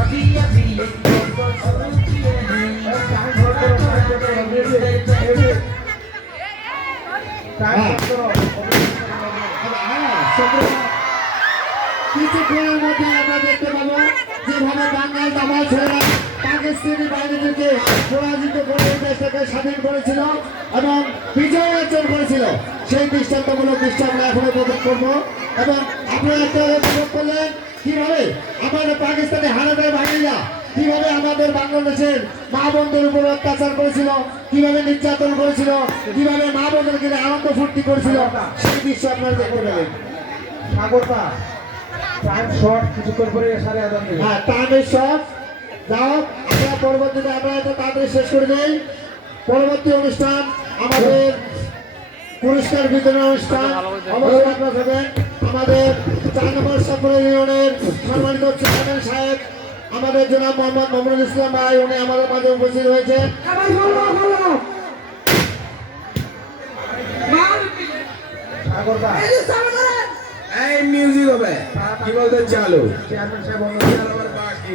अभी अभी ये तो शुरू किए हैं थोड़ा थोड़ा करेंगे কিছুক্ষণের মধ্যে আমরা দেখতে পাবো যেভাবে বাঙাল দামাল ছেলেরা পাকিস্তানি বাহিনীদেরকে পরাজিত করে এই দেশটাকে স্বাধীন করেছিল এবং বিজয় অর্জন করেছিল সেই দৃষ্টান্তমূলক দৃশ্য আমরা এখনো উপভোগ করবো এবং আপনারা একটা উপভোগ করলেন কিভাবে আমাদের পাকিস্তানি হানাদার বাহিনীরা কিভাবে আমাদের বাংলাদেশের মা বোনদের উপর অত্যাচার করেছিল, কিভাবে নির্যাতন করেছিল, কিভাবে মা বোনদেরকে আনন্দ ফুর্তি করেছিল সেই দৃশ্য আপনারা দেখতে পেলেন। সাগরদা টাইম শর্ট কিছুক্ষণ পরে সাড়ে আদান দেবে। হ্যাঁ টাইমের শর্ট যাও আমরা পরবর্তীতে আমরা এটা তাড়াতাড়ি শেষ করে দেই। পরবর্তী অনুষ্ঠান আমাদের পুরস্কার বিতরণ অনুষ্ঠান অবশ্যই আপনারা থাকবেন। আমাদের 4 নম্বর সকল ইউনিয়নের সম্মানিত চেয়ারম্যান সাহেব আমাদের জনাব মোহাম্মদ মামুনুল ইসলাম ভাই উনি আমাদের মাঝে উপস্থিত হয়েছে। সাগরদা এই মিউজিক হবে কি বলতে চালু চেয়ারম্যান সাহেব অন্য চালাবার বাকি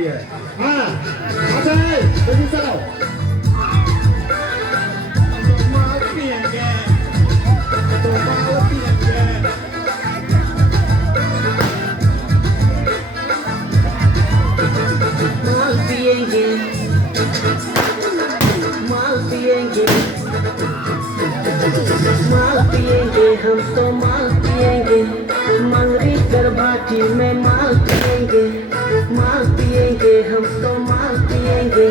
হ্যাঁ আচ্ছা বেশি চালাও। माल पिएंगे माल पिएंगे माल पिएंगे हम तो माल पिएंगे मंगरी करभाटी में माल पिएंगे हम तो माल पिएंगे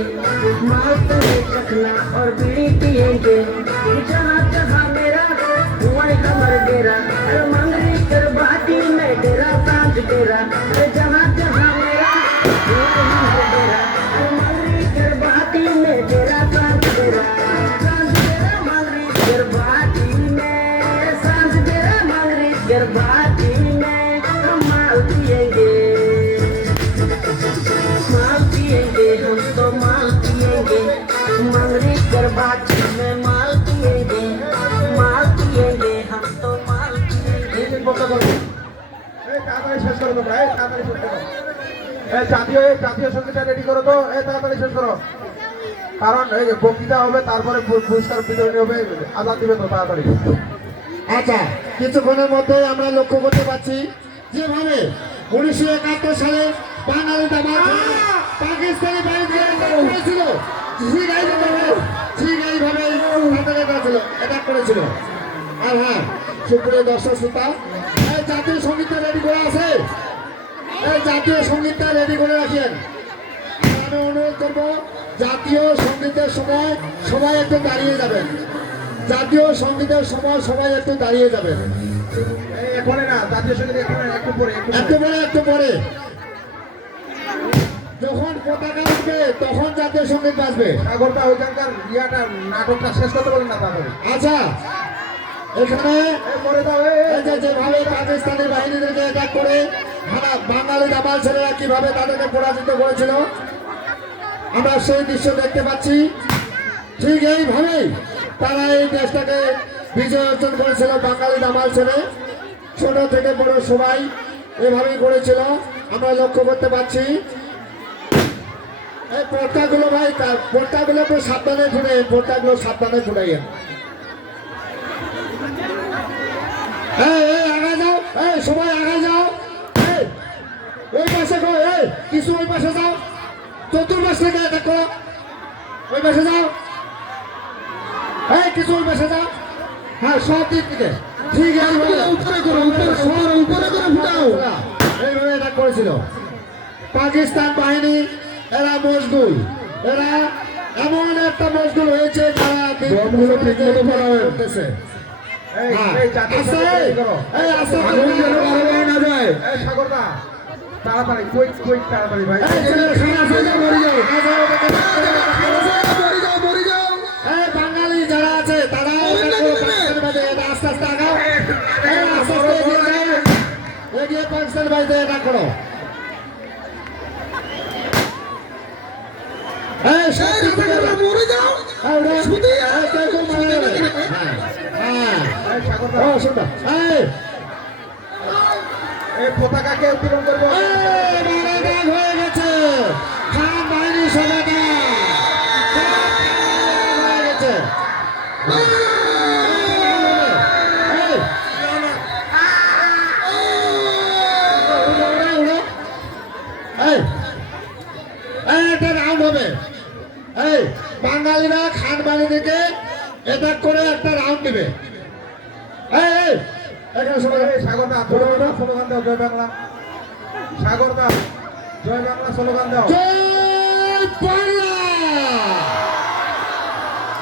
माल तो चखना और बीड़ी पिएंगे जहाँ जहाँ मेरा वही हमर डेरा मंगरी करभाटी में डेरा सांझ डेरा जहाँ जहाँ मेरा मंगरी करभाटी में डेरा सांझ डेरा मंगरी करभाटी में सांझ डेरा मंगरी करभाटी में हम माल पिएंगे हम तो माल पिएंगे मंगरी करभाटी में माल पिएंगे हम तो माल पिएंगे এই তাড়াতাড়ি শেষ করো তোমরা এই তাড়াতাড়ি শেষ করো এই জাতীয় সঙ্গীতটা রেডি করো তো এই তাড়াতাড়ি শেষ করো কারণ এই বক্তৃতা হবে তারপরে পুরস্কার বিতরণী হবে আজাদ দিবে তো তাড়াতাড়ি। আচ্ছা কিছুক্ষণের মধ্যে আমরা লক্ষ্য করতে পারছি যেভাবে 1971 সালে বাঙালি দামাল পাকিস্তানি বাহিনী করেছিল ঠিক এইভাবে অ্যাটাক করেছিল। আর হ্যাঁ সুপ্রিয় দর্শক শ্রোতা এই জাতীয় সঙ্গীতটা রেডি করে আছে, এই জাতীয় সঙ্গীতটা রেডি করে রাখেন। আমি অনুরোধ করবো জাতীয় সঙ্গীতের সময় সবাই একটু দাঁড়িয়ে যাবেন, জাতীয় সঙ্গীতের সময় সবাই একটু দাঁড়িয়ে যাবেন। এখানে না জাতীয় সঙ্গীত এখানে একটু পরে যখন পতাকা উঠবে তখন জাতীয় সঙ্গীত বাজবে। সাগরদা ওইখানকার ইয়াটা নাটকটা শেষ করতে পারেন না তাড়াতাড়ি। আচ্ছা এখানে পরে দাও এই যে যেভাবে পাকিস্তানি বাহিনীদেরকে অ্যাটাক করে বাঙালি দামাল ছেলেরা কিভাবে তাদেরকে পরাজিত করেছিল আমরা সেই দৃশ্য দেখতে পাচ্ছি। ঠিক এইভাবেই তারা এই দেশটাকে বিজয় অর্জন করেছিল। বাঙালি দামাল ছেলে ছোট থেকে বড় সবাই এভাবেই করেছিল আমরা লক্ষ্য করতে পারছি। এই পর্দাগুলো ভাই পর্দাগুলো একটু সাবধানে ফুটে, পর্দাগুলো সাবধানে ফুটাইয়েন। আগায় যাও, সবাই আগায় যাও, ওই পাশে কিছু ওই পাশে যাও, চতুর্পাশ থেকে দেখো ওই পাশে যাও, কিছু ওই পাশে যাও, হ্যাঁ সব দিক থেকে ঠিক উপরে করে ফুটাও। এইভাবে এটা করেছিল পাকিস্তান বাহিনী। এরা মশগুল, এরা এমন একটা মশগুল হয়েছে যারা করতেছে। সাগরদা তাড়াতাড়ি কই তাড়াতাড়ি ভাই বাঙালি যারা আছে তারা আস্তে আস্তে আগাও, আস্তে আস্তে এগিয়ে পাকিস্তান বাড়িতে এটা করো। পতাকাকে উত্তোলন করবো হয়ে গেছে একটা রাউন্ড হবে। এই বাঙালিরা খান বাড়ি থেকে এটা করে একটা রাউন্ড নেবে। এই এখানে শোনো, এই সাগরদা স্লোগান দাও জয় বাংলা। সাগরদা জয় বাংলা স্লোগান দাও। জয় বাংলা,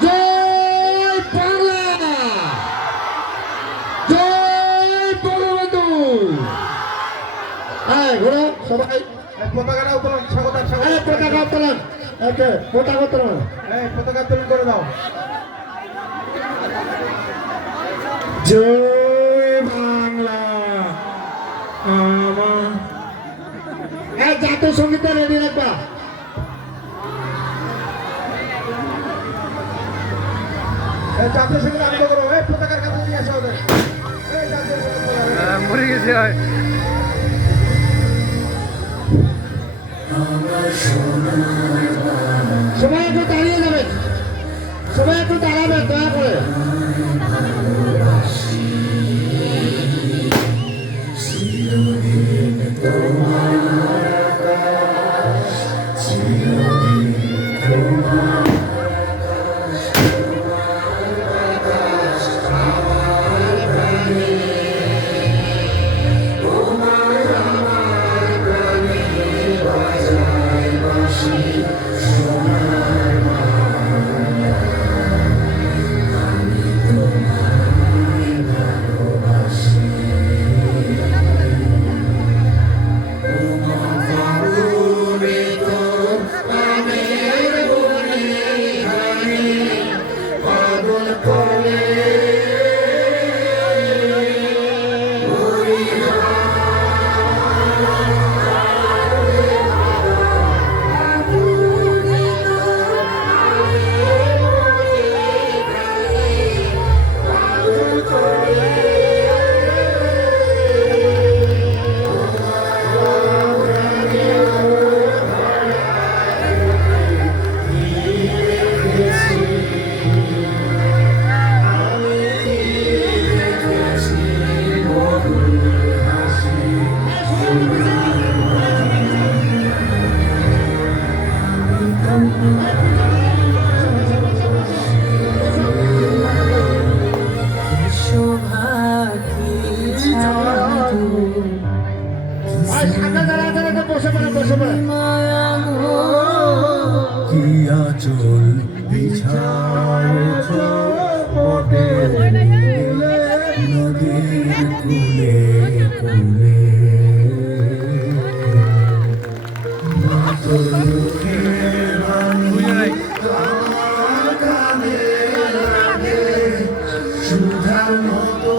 জয় বাংলা, জয় বঙ্গবন্ধু। হ্যাঁ ঘোরো সবাই, এই পতাকাটা উত্তোলন সাগরদা এই পতাকা উত্তোলন, ওকে পতাকা উত্তোলন। এই পতাকা উত্তোলন করে দাও। জয় বাংলা আমার। এই জাতীয় সঙ্গীতটা রেডি রাখবা। এই জাতীয় সঙ্গীত আরম্ভ করো। এই পতাকার কাছে নিয়ে আসো ওদের। এই জাতীয় সঙ্গীত মরে গেছে। সবাই একটু দাঁড়িয়ে যাবেন, সবাই একটু দাঁড়াবেন দয়া করে। আর সামনে যারা আছেন একটু বসে পড়েন, বসে পড়েন। কি আচল বিছায়েছ পটে নদীর কূলে কূলে মাতর মুখের বাণী আমার কানে লাগে সুধার মতো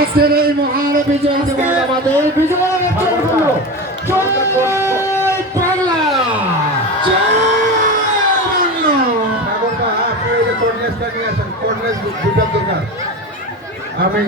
আজকের এই মহান বিজয় দিবস আমাদের বিজয় নেত্রী হলো জয় বাংলা, জয় বাংলা। সাগরদা আপনি এই যে কোর্ডলেসটা নিয়ে আসেন। কোর্ডলেস দুটার দরকার। আমি